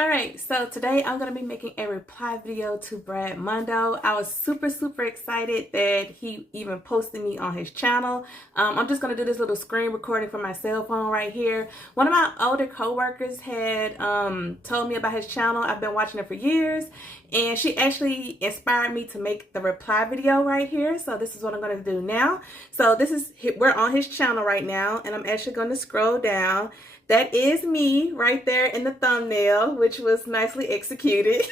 Alright, so today I'm going to be making a reply video to Brad Mondo. I was super excited that he even posted me on his channel. I'm just going to do this little screen recording from my cell phone right here. One of my older co-workers had told me about his channel. I've been watching it for years, and she actually inspired me to make the reply video right here. So this is what I'm going to do now. So we're on his channel right now, and I'm actually going to scroll down. That is me right there in the thumbnail, which was nicely executed.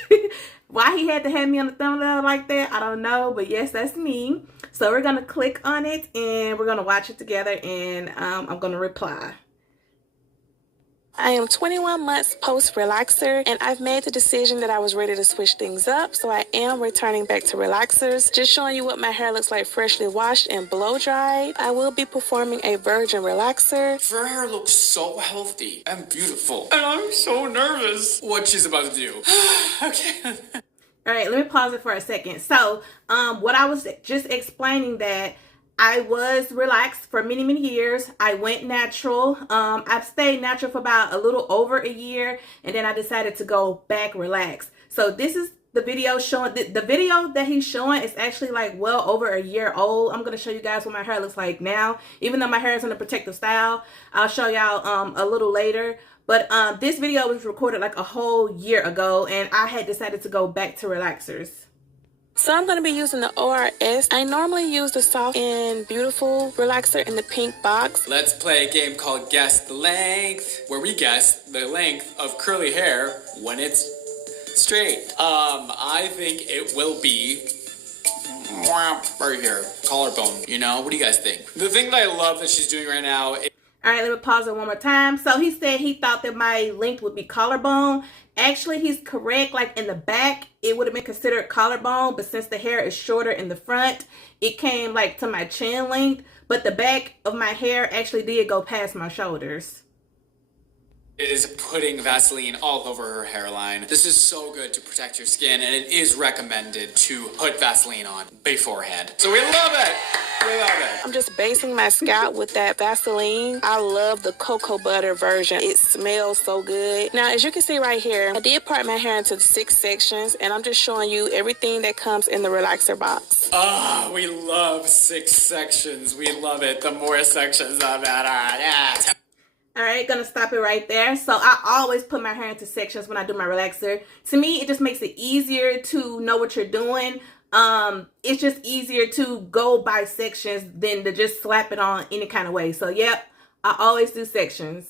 Why he had to have me on the thumbnail like that, I don't know. But yes, that's me. So we're going to click on it and we're going to watch it together, and I'm going to reply. I am 21 months post relaxer, and I've made the decision that I was ready to switch things up, so I am returning back to relaxers. Just showing you what my hair looks like freshly washed and blow dried. I will be performing a virgin relaxer. Her hair looks so healthy and beautiful, and I'm so nervous what she's about to do. Okay. All right, let me pause it for a second. So what I was just explaining, that I was relaxed for many years. I went natural. I've stayed natural for about a little over a year, and then I decided to go back relaxed. So this is the video showing, the video that he's showing is actually like well over a year old. I'm going to show you guys what my hair looks like now. Even though my hair is in a protective style, I'll show y'all a little later. But this video was recorded like a whole year ago, and I had decided to go back to relaxers. So I'm going to be using the ORS. I normally use the Soft and Beautiful relaxer in the pink box. Let's play a game called Guess the Length, where we guess the length of curly hair when it's straight. I think it will be right here, collarbone. You know, what do you guys think? The thing that I love that she's doing right now is... All right, let me pause it one more time. So he said he thought that my length would be collarbone. Actually, he's correct. Like in the back, it would have been considered collarbone, but since the hair is shorter in the front, it came like to my chin length. But the back of my hair actually did go past my shoulders. Is putting Vaseline all over her hairline. This is so good to protect your skin, and it is recommended to put Vaseline on beforehand. So we love it. We love it. I'm just basing my scalp with that Vaseline. I love the cocoa butter version. It smells so good. Now, as you can see right here, I did part my hair into 6 sections, and I'm just showing you everything that comes in the relaxer box. Ah, we love 6 sections. We love it. The more sections, the better. Yeah. All right, gonna stop it right there. So I always put my hair into sections when I do my relaxer. To me, it just makes it easier to know what you're doing. It's just easier to go by sections than to just slap it on any kind of way. So yep, I always do sections.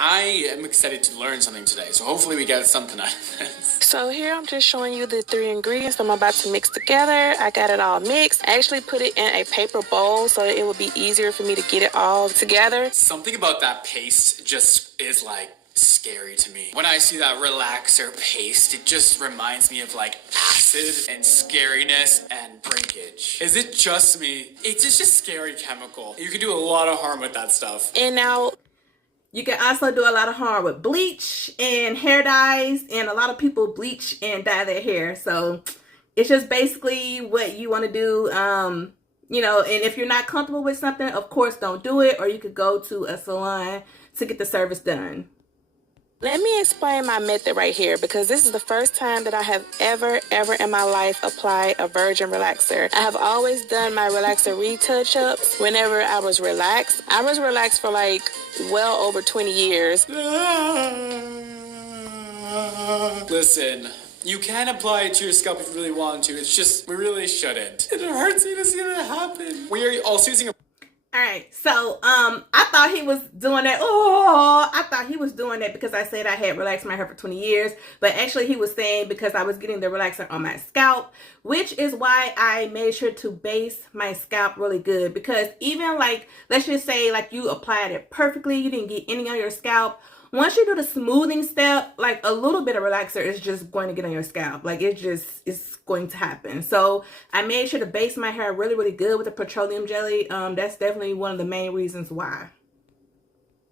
I am excited to learn something today, so hopefully we get something out of this. So here I'm just showing you the 3 ingredients I'm about to mix together. I got it all mixed. I actually put it in a paper bowl so it would be easier for me to get it all together. Something about that paste just is like scary to me. When I see that relaxer paste, it just reminds me of like acid and scariness and breakage. Is it just me? It's just a scary chemical. You can do a lot of harm with that stuff. And now you can also do a lot of harm with bleach and hair dyes, and a lot of people bleach and dye their hair. So it's just basically what you want to do. You know, and if you're not comfortable with something, of course, don't do it, or you could go to a salon to get the service done. Let me explain my method right here, because this is the first time that I have ever in my life applied a virgin relaxer. I have always done my relaxer retouch-ups whenever I was relaxed. I was relaxed for like well over 20 years. Listen, you can apply it to your scalp if you really want to. It's just, we really shouldn't. It hurts me to see that happen. We are also using a... All right, so I thought he was doing that. Oh, I thought he was doing that because I said I had relaxed my hair for 20 years. But actually, he was saying because I was getting the relaxer on my scalp, which is why I made sure to base my scalp really good. Because even like, let's just say like you applied it perfectly, you didn't get any on your scalp. Once you do the smoothing step, like a little bit of relaxer is just going to get on your scalp. Like it's going to happen. So I made sure to base my hair really good with the petroleum jelly. That's definitely one of the main reasons why.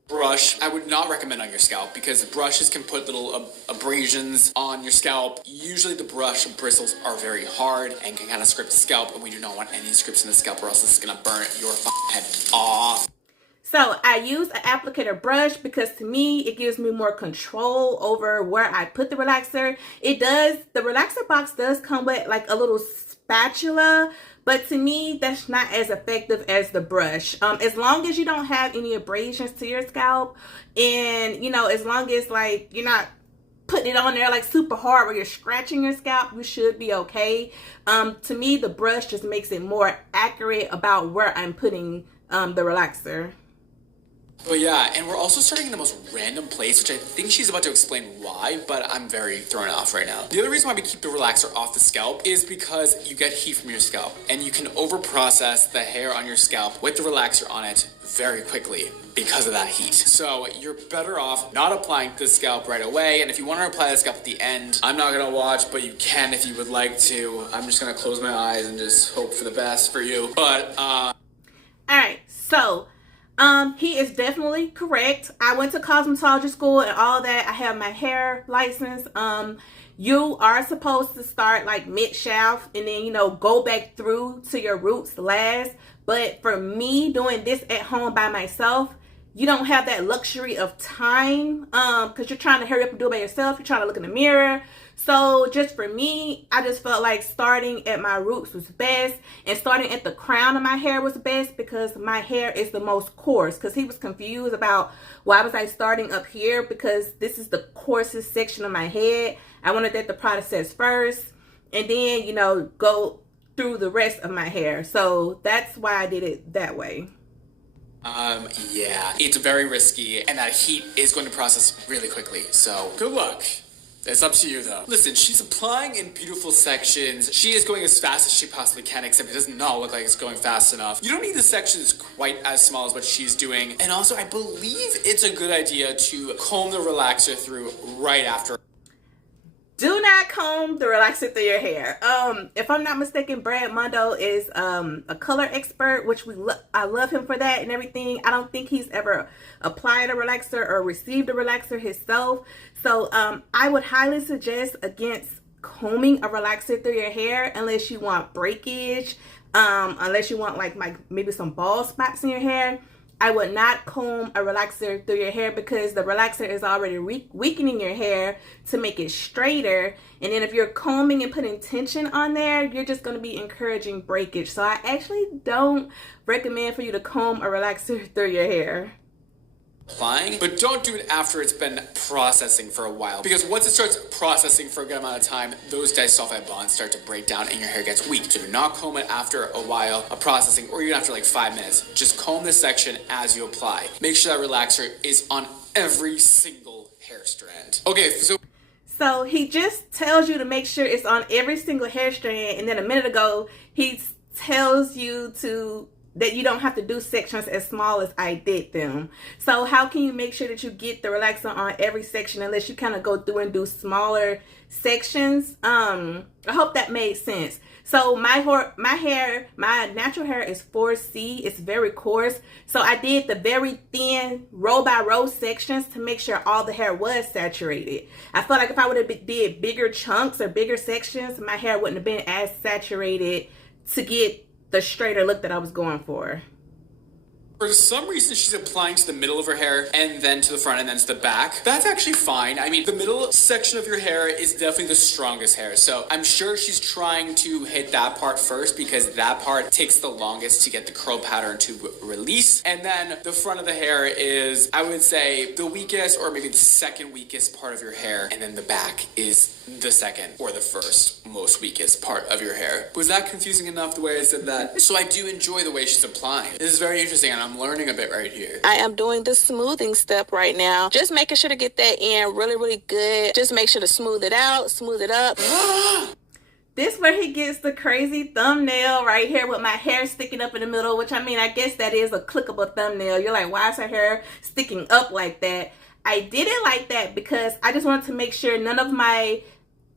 Brush, I would not recommend on your scalp because brushes can put little abrasions on your scalp. Usually the brush bristles are very hard and can kind of scrape the scalp, and we do not want any scripts in the scalp or else it's going to burn your head off. So I use an applicator brush because to me, it gives me more control over where I put the relaxer. The relaxer box does come with like a little spatula, but to me, that's not as effective as the brush. As long as you don't have any abrasions to your scalp, and as long as like you're not putting it on there like super hard where you're scratching your scalp, you should be okay. To me, the brush just makes it more accurate about where I'm putting the relaxer. But yeah, and we're also starting in the most random place, which I think she's about to explain why, but I'm very thrown off right now. The other reason why we keep the relaxer off the scalp is because you get heat from your scalp, and you can overprocess the hair on your scalp with the relaxer on it very quickly because of that heat. So you're better off not applying to the scalp right away, and if you want to apply the scalp at the end, I'm not going to watch, but you can if you would like to. I'm just going to close my eyes and just hope for the best for you. But, Alright, so he is definitely correct. I went to cosmetology school and all that. I have my hair license. You are supposed to start like mid shaft and then go back through to your roots last. But for me, doing this at home by myself, you don't have that luxury of time because you're trying to hurry up and do it by yourself. You're trying to look in the mirror. So just for me, I just felt like starting at my roots was best, and starting at the crown of my hair was best because my hair is the most coarse. Because he was confused about why was I starting up here, because this is the coarsest section of my head. I wanted that to process first and then go through the rest of my hair. So that's why I did it that way. Yeah, it's very risky, and that heat is going to process really quickly, so good luck. It's up to you, though. Listen, she's applying in beautiful sections. She is going as fast as she possibly can, except it does not look like it's going fast enough. You don't need the sections quite as small as what she's doing. And also, I believe it's a good idea to comb the relaxer through right after. Do not comb the relaxer through your hair. If I'm not mistaken, Brad Mondo is a color expert, which I love him for that and everything. I don't think he's ever applied a relaxer or received a relaxer himself. So I would highly suggest against combing a relaxer through your hair unless you want breakage, unless you want like maybe some bald spots in your hair. I would not comb a relaxer through your hair because the relaxer is already weakening your hair to make it straighter. And then if you're combing and putting tension on there, you're just going to be encouraging breakage. So I actually don't recommend for you to comb a relaxer through your hair. Applying, but don't do it after it's been processing for a while, because once it starts processing for a good amount of time, those disulfide bonds start to break down and your hair gets weak. So do not comb it after a while of processing, or even after like 5 minutes. Just comb this section as you apply. Make sure that relaxer is on every single hair strand. Okay, so he just tells you to make sure it's on every single hair strand, and then a minute ago he tells you that you don't have to do sections as small as I did them. So how can you make sure that you get the relaxer on every section unless you kind of go through and do smaller sections? I hope that made sense. So my natural hair is 4C. It's very coarse. So I did the very thin row by row sections to make sure all the hair was saturated. I felt like if I would have did bigger chunks or bigger sections, my hair wouldn't have been as saturated to get the straighter look that I was going for. For some reason, she's applying to the middle of her hair and then to the front and then to the back. That's actually fine. I mean, the middle section of your hair is definitely the strongest hair. So I'm sure she's trying to hit that part first because that part takes the longest to get the curl pattern to release. And then the front of the hair is, I would say, the weakest or maybe the second weakest part of your hair. And then the back is the second or the first most weakest part of your hair. Was that confusing enough the way I said that? So I do enjoy the way she's applying. This is very interesting, and I'm learning a bit right here. I am doing the smoothing step right now. Just making sure to get that in really, really good. Just make sure to smooth it out, smooth it up. This where he gets the crazy thumbnail right here with my hair sticking up in the middle, which I mean, I guess that is a clickable thumbnail. You're like, why is her hair sticking up like that? I did it like that because I just wanted to make sure none of my,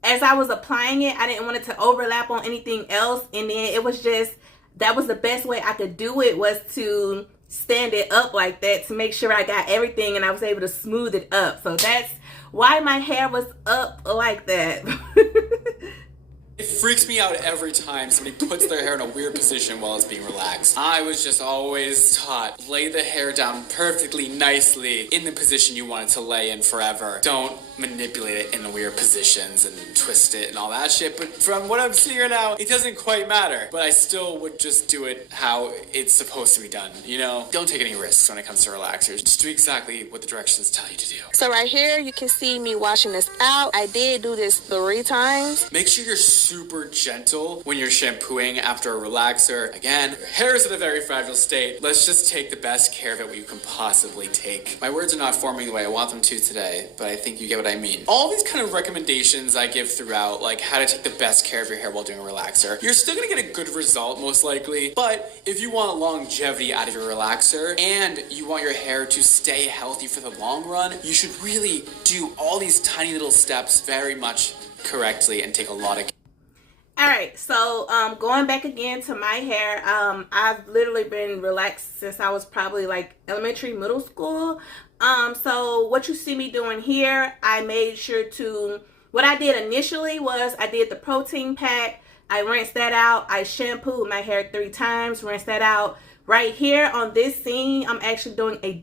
as I was applying it, I didn't want it to overlap on anything else. And then it was just, that was the best way I could do it, was to stand it up like that to make sure I got everything and I was able to smooth it up. So that's why my hair was up like that. It freaks me out every time somebody puts their hair in a weird position while it's being relaxed. I was just always taught, lay the hair down perfectly nicely in the position you want it to lay in forever. Don't manipulate it in the weird positions and twist it and all that shit. But from what I'm seeing right now, it doesn't quite matter. But I still would just do it how it's supposed to be done, you know? Don't take any risks when it comes to relaxers. Just do exactly what the directions tell you to do. So right here, you can see me washing this out. I did do this 3 times. Make sure you're super gentle when you're shampooing after a relaxer. Again, your hair is in a very fragile state. Let's just take the best care of it we can possibly take. My words are not forming the way I want them to today, but I think you get what I mean. All these kind of recommendations I give throughout, like how to take the best care of your hair while doing a relaxer, you're still gonna get a good result most likely, but if you want longevity out of your relaxer and you want your hair to stay healthy for the long run, you should really do all these tiny little steps very much correctly and take a lot of care. All right, so going back again to my hair, I've literally been relaxed since I was probably like elementary, middle school. So what you see me doing here, I made sure to, what I did initially was I did the protein pack. I rinsed that out. I shampooed my hair 3 times, rinsed that out. Right here on this scene, I'm actually doing a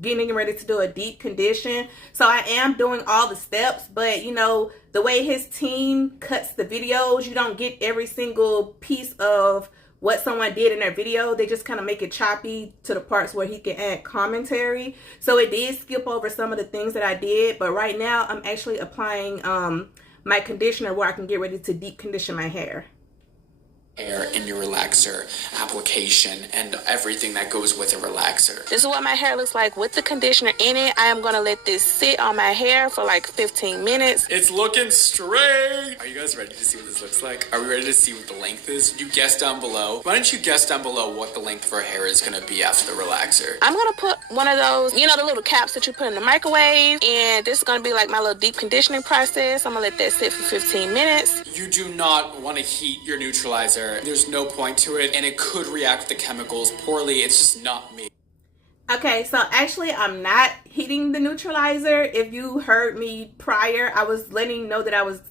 getting ready to do a deep condition. So I am doing all the steps, but you know, the way his team cuts the videos, you don't get every single piece of what someone did in their video. They just kind of make it choppy to the parts where he can add commentary. So it did skip over some of the things that I did, but right now I'm actually applying my conditioner where I can get ready to deep condition my hair. Hair in your relaxer application and everything that goes with a relaxer. This is what my hair looks like with the conditioner in it. I am going to let this sit on my hair for like 15 minutes. It's looking straight. Are you guys ready to see what this looks like? Are we ready to see what the length is? You guess down below. Why don't you guess down below what the length of our hair is going to be after the relaxer? I'm going to put one of those, you know, the little caps that you put in the microwave. And this is going to be like my little deep conditioning process. I'm going to let that sit for 15 minutes. You do not want to heat your neutralizer. There's no point to it, and it could react with the chemicals poorly. It's just not me. Okay, so actually I'm not heating the neutralizer. If you heard me prior, I was letting you know that I was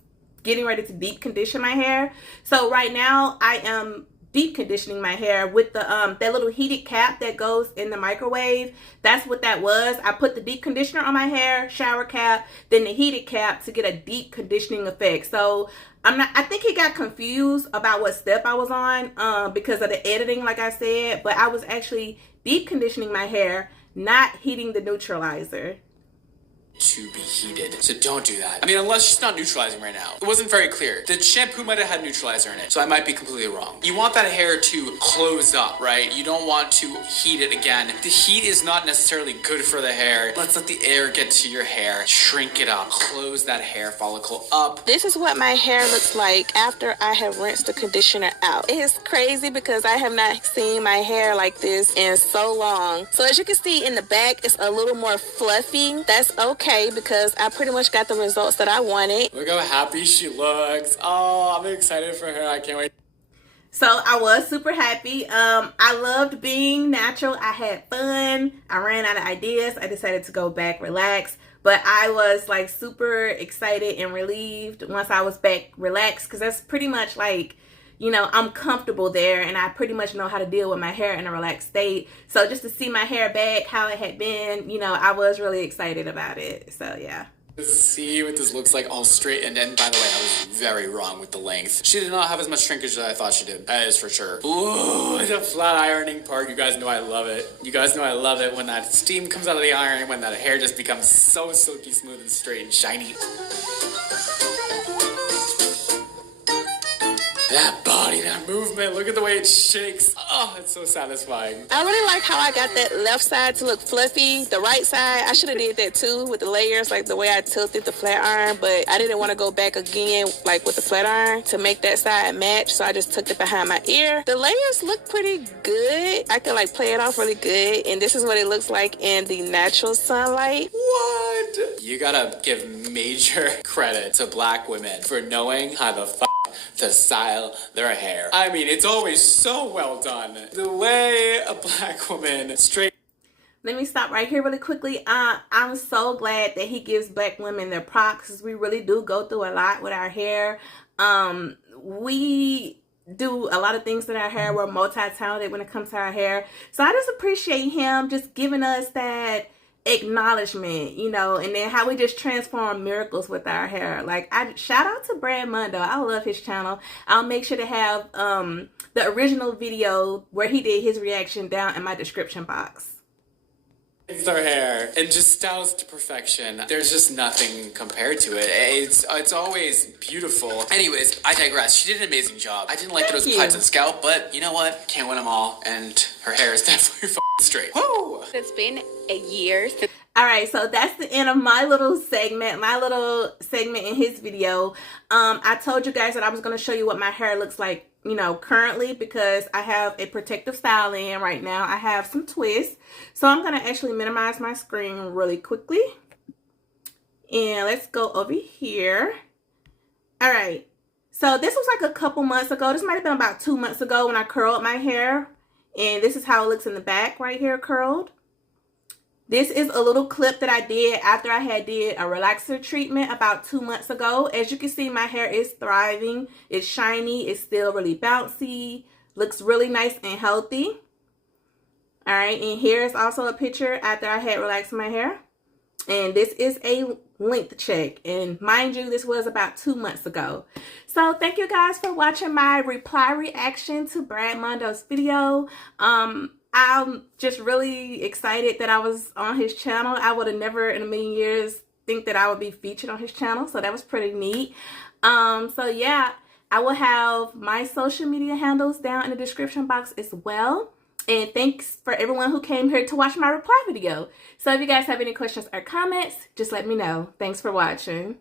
getting ready to deep condition my hair. So right now I am deep conditioning my hair with the that little heated cap that goes in the microwave. That's what that was. I put the deep conditioner on my hair, shower cap, then the heated cap to get a deep conditioning effect. So I think he got confused about what step I was on because of the editing, like I said, but I was actually deep conditioning my hair, not heating the neutralizer. To be heated. So don't do that. I mean, unless she's not neutralizing right now. It wasn't very clear. The shampoo might have had neutralizer in it, so I might be completely wrong. You want that hair to close up, right? You don't want to heat it again. The heat is not necessarily good for the hair. Let's let the air get to your hair, shrink it up, close that hair follicle up. This is what my hair looks like after I have rinsed the conditioner out. It is crazy because I have not seen my hair like this in so long. So as you can see in the back, it's a little more fluffy. That's okay, because I pretty much got the results that I wanted. Look how happy she looks. Oh, I'm excited for her. I can't wait. So I was super happy. I loved being natural. I had fun. I ran out of ideas. I decided to go back relax. But I was like super excited and relieved once I was back relaxed, because that's pretty much like, you know, I'm comfortable there and I pretty much know how to deal with my hair in a relaxed state. So just to see my hair back, how it had been, you know, I was really excited about it. So yeah. See what this looks like all straight. And then, by the way, I was very wrong with the length. She did not have as much shrinkage as I thought she did. That is for sure. Ooh, the flat ironing part. You guys know I love it. You guys know I love it when that steam comes out of the iron, when that hair just becomes so silky smooth and straight and shiny. That body, that movement, look at the way it shakes. Oh, it's so satisfying. I really like how I got that left side to look fluffy. The right side, I should have did that too with the layers, like the way I tilted the flat iron, but I didn't want to go back again like with the flat iron to make that side match, so I just tucked it behind my ear. The layers look pretty good. I can like play it off really good, and this is what it looks like in the natural sunlight. What? You gotta give major credit to black women for knowing how the to style their hair. I mean, it's always so well done. The way a black woman straight. Let me stop right here really quickly. I'm so glad that he gives black women their props, because we really do go through a lot with our hair. We do a lot of things with our hair. We're multi-talented when it comes to our hair. So I just appreciate him just giving us that acknowledgement, you know, and then how we just transform miracles with our hair. Like, I shout out to Brad Mondo. I love his channel. I'll make sure to have the original video where he did his reaction down in my description box. It's our hair and just styles to perfection. There's just nothing compared to it. It's always beautiful. Anyways, I digress. She did an amazing job. I didn't like that it was applied to the scalp, but you know what? Can't win them all, and her hair is definitely straight. Woo! It's been a year since. All right, so that's the end of my little segment in his video. I told you guys that I was going to show you what my hair looks like, you know, currently, because I have a protective style in right now. I have some twists. So I'm going to actually minimize my screen really quickly. And let's go over here. All right. So this was like a couple months ago. This might have been about 2 months ago when I curled my hair. And this is how it looks in the back right here, curled. This is a little clip that I did after I had did a relaxer treatment about 2 months ago. As you can see, my hair is thriving. It's shiny. It's still really bouncy. Looks really nice and healthy. All right, and here's also a picture after I had relaxed my hair. And this is a length check. And mind you, this was about 2 months ago. So thank you guys for watching my reply reaction to Brad Mondo's video. I'm just really excited that I was on his channel. I would have never in a million years think that I would be featured on his channel. So that was pretty neat. So yeah, I will have my social media handles down in the description box as well. And thanks for everyone who came here to watch my reply video. So if you guys have any questions or comments, just let me know. Thanks for watching.